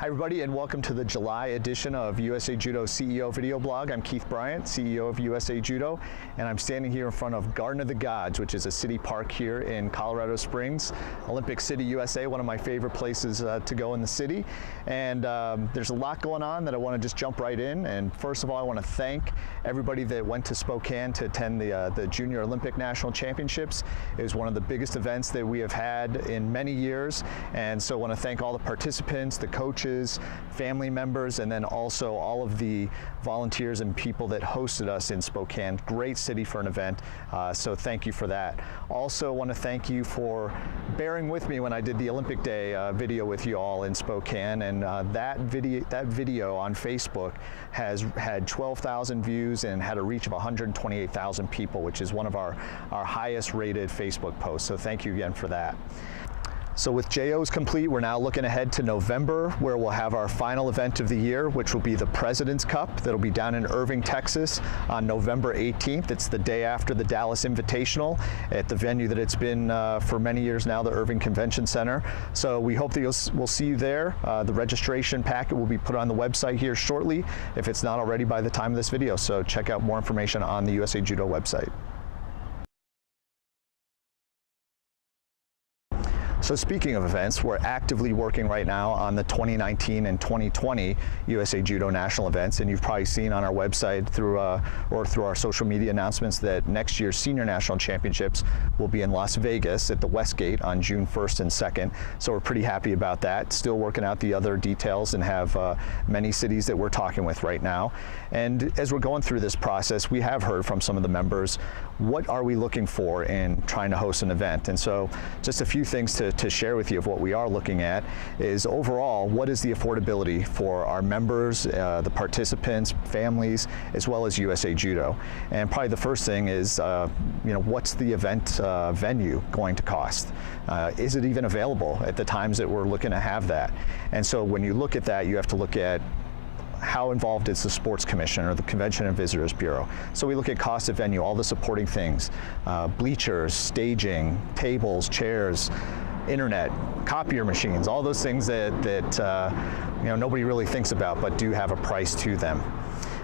Hi everybody, and welcome to the July edition of USA Judo CEO video blog. I'm Keith Bryant, CEO of USA Judo, and I'm standing here in front of Garden of the Gods, which is a city park here in Colorado Springs, Olympic City, USA, one of my favorite places to go in the city. And there's a lot going on that I want to just jump right in. And first of all, I want to thank everybody that went to Spokane to attend the Junior Olympic National Championships. It was one of the biggest events that we have had in many years, and so I want to thank all the participants, the coaches, family members, and then also all of the volunteers and people that hosted us in Spokane. Great city for an event, so thank you for that. Also want to thank you for bearing with me when I did the Olympic Day video with you all in Spokane, and that video on Facebook has had 12,000 views and had a reach of 128,000 people, which is one of our highest rated Facebook posts, so thank you again for that. So with JOs complete, we're now looking ahead to November, where we'll have our final event of the year, which will be the President's Cup. That'll be down in Irving, Texas on November 18th. It's the day after the Dallas Invitational at the venue that it's been for many years now, the Irving Convention Center. So we hope that we'll see you there. The registration packet will be put on the website here shortly, if it's not already by the time of this video. So check out more information on the USA Judo website. So speaking of events, we're actively working right now on the 2019 and 2020 USA Judo National events, and you've probably seen on our website through our social media announcements that next year's Senior National Championships will be in Las Vegas at the Westgate on June 1st and 2nd. So we're pretty happy about that. Still working out the other details and have many cities that we're talking with right now. And as we're going through this process, we have heard from some of the members, what are we looking for in trying to host an event? And so just a few things to share with you of what we are looking at is overall, what is the affordability for our members, the participants, families, as well as USA Judo? And probably the first thing is, what's the event venue going to cost? Is it even available at the times that we're looking to have that? And so when you look at that, you have to look at how involved is the Sports Commission or the Convention and Visitors Bureau. So we look at cost of venue, all the supporting things, bleachers, staging, tables, chairs, internet, copier machines, all those things that nobody really thinks about but do have a price to them.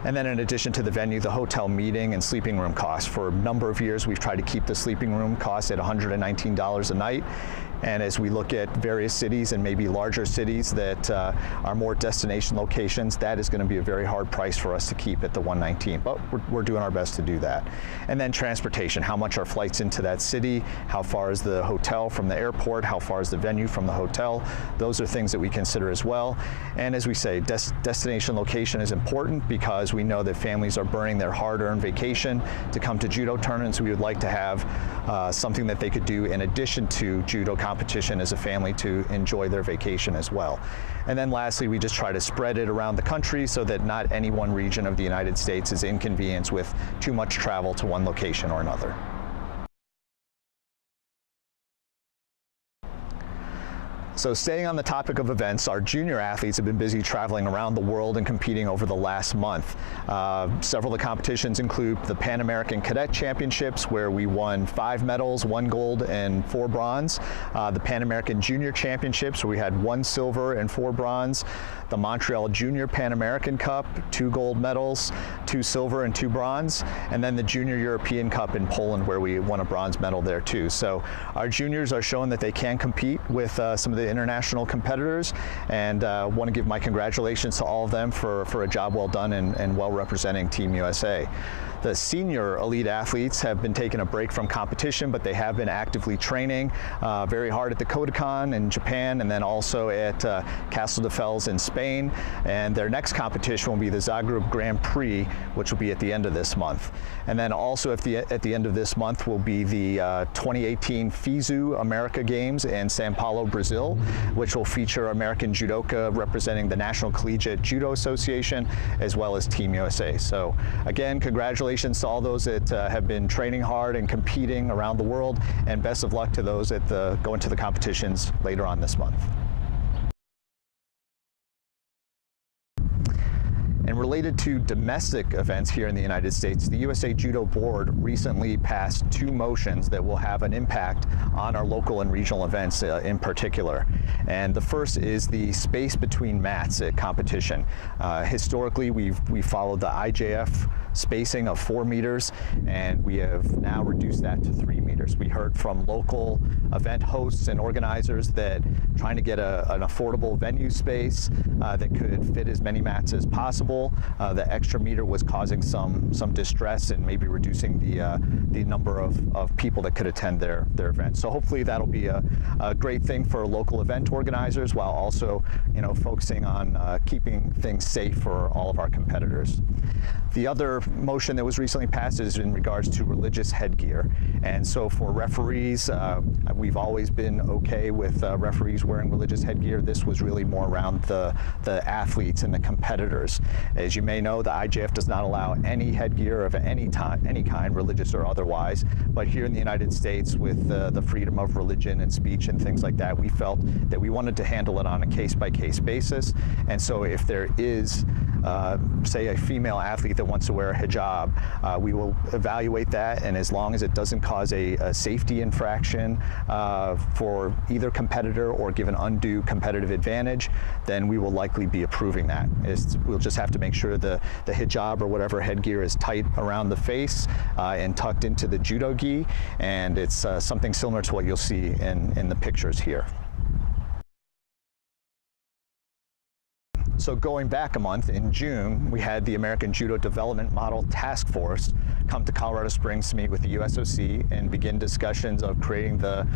And then in addition to the venue, the hotel meeting and sleeping room costs. For a number of years, we've tried to keep the sleeping room costs at $119 a night. And as we look at various cities and maybe larger cities that are more destination locations, that is going to be a very hard price for us to keep at the $119. But we're doing our best to do that. And then transportation, how much are flights into that city? How far is the hotel from the airport? How far is the venue from the hotel? Those are things that we consider as well. And as we say, destination location is important because we know that families are burning their hard-earned vacation to come to judo tournaments. We would like to have something that they could do in addition to judo competition as a family to enjoy their vacation as well. And then lastly, we just try to spread it around the country so that not any one region of the United States is inconvenienced with too much travel to one location or another. So staying on the topic of events, our junior athletes have been busy traveling around the world and competing over the last month. Several of the competitions include the Pan American Cadet Championships, where we won 5 medals, 1 gold and 4 bronze. The Pan American Junior Championships, where we had 1 silver and 4 bronze. The Montreal Junior Pan American Cup, 2 gold medals, 2 silver and 2 bronze. And then the Junior European Cup in Poland, where we won a bronze medal there too. So our juniors are showing that they can compete with some of the international competitors, and want to give my congratulations to all of them for a job well done and well representing Team USA. The senior elite athletes have been taking a break from competition, but they have been actively training very hard at the Kodokan in Japan, and then also at Castle de Fels in Spain. And their next competition will be the Zagreb Grand Prix, which will be at the end of this month. And then also at the end of this month will be the 2018 FISU America Games in Sao Paulo, Brazil, which will feature American judoka representing the National Collegiate Judo Association as well as Team USA. So again, congratulations to all those that have been training hard and competing around the world, and best of luck to those that go into the competitions later on this month. And we're related to domestic events here in the United States, the USA Judo Board recently passed 2 motions that will have an impact on our local and regional events in particular. And the first is the space between mats at competition. Historically, we followed the IJF spacing of 4 meters, and we have now reduced that to 3 meters. We heard from local event hosts and organizers that trying to get an affordable venue space that could fit as many mats as possible, the extra meter was causing some distress and maybe reducing the number of people that could attend their event. So hopefully that'll be a great thing for local event organizers, while also, focusing on keeping things safe for all of our competitors. The other motion that was recently passed is in regards to religious headgear. And so for referees, we've always been okay with referees wearing religious headgear. This was really more around the athletes and the competitors. As you may know, the IJF does not allow any headgear of any kind, religious or otherwise. But here in the United States, with the freedom of religion and speech and things like that, we felt that we wanted to handle it on a case-by-case basis. And so if there is, say, a female athlete that wants to wear a hijab, we will evaluate that, and as long as it doesn't cause a safety infraction for either competitor or give an undue competitive advantage, then we will likely be approving that. We'll just have to make sure the hijab or whatever headgear is tight around the face and tucked into the judo gi, and it's something similar to what you'll see in the pictures here. So going back a month, in June, we had the American Judo Development Model Task Force come to Colorado Springs to meet with the USOC and begin discussions of creating the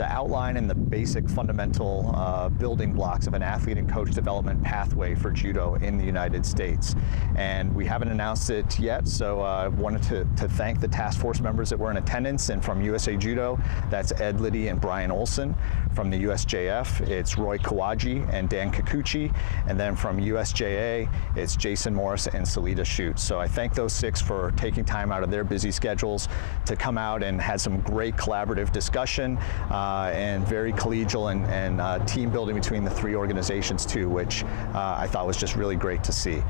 outline and the basic fundamental building blocks of an athlete and coach development pathway for judo in the United States. And we haven't announced it yet, so I wanted to thank the task force members that were in attendance. And from USA Judo, that's Ed Liddy and Brian Olson. From the USJF, it's Roy Kawaji and Dan Kikuchi. And then from USJA, it's Jason Morris and Salita Schutz. So I thank those 6 for taking time out of their busy schedules to come out and had some great collaborative discussion and very collegial and team building between the 3 organizations too, which I thought was just really great to see.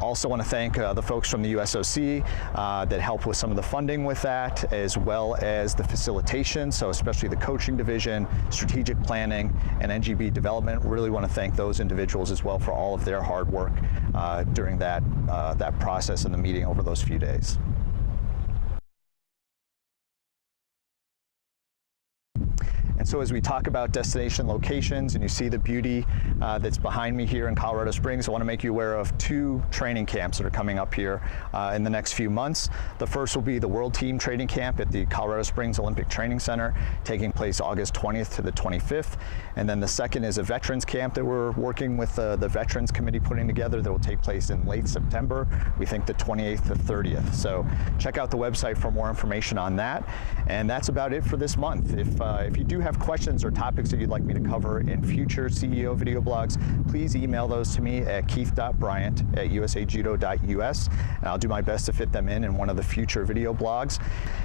Also want to thank the folks from the USOC that helped with some of the funding with that, as well as the facilitation, so especially the coaching division, strategic planning, and NGB development. Really want to thank those individuals as well for all of their hard work during that process and the meeting over those few days. And so as we talk about destination locations, and you see the beauty that's behind me here in Colorado Springs, I want to make you aware of 2 training camps that are coming up here in the next few months. The first will be the World Team Training Camp at the Colorado Springs Olympic Training Center, taking place August 20th to the 25th. And then the second is a Veterans Camp that we're working with the Veterans Committee putting together that will take place in late September. We think the 28th to 30th. So check out the website for more information on that. And that's about it for this month. If you do have questions or topics that you'd like me to cover in future CEO video blogs, please email those to me at keith.bryant@usajudo.us, and I'll do my best to fit them in one of the future video blogs.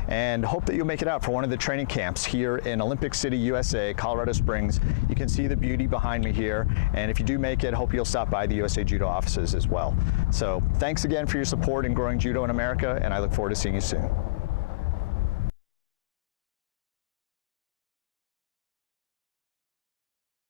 And hope that you'll make it out for one of the training camps here in Olympic City, USA, Colorado Springs. You can see the beauty behind me here, and if you do make it, hope you'll stop by the USA Judo offices as well. So thanks again for your support in growing judo in America, and I look forward to seeing you soon.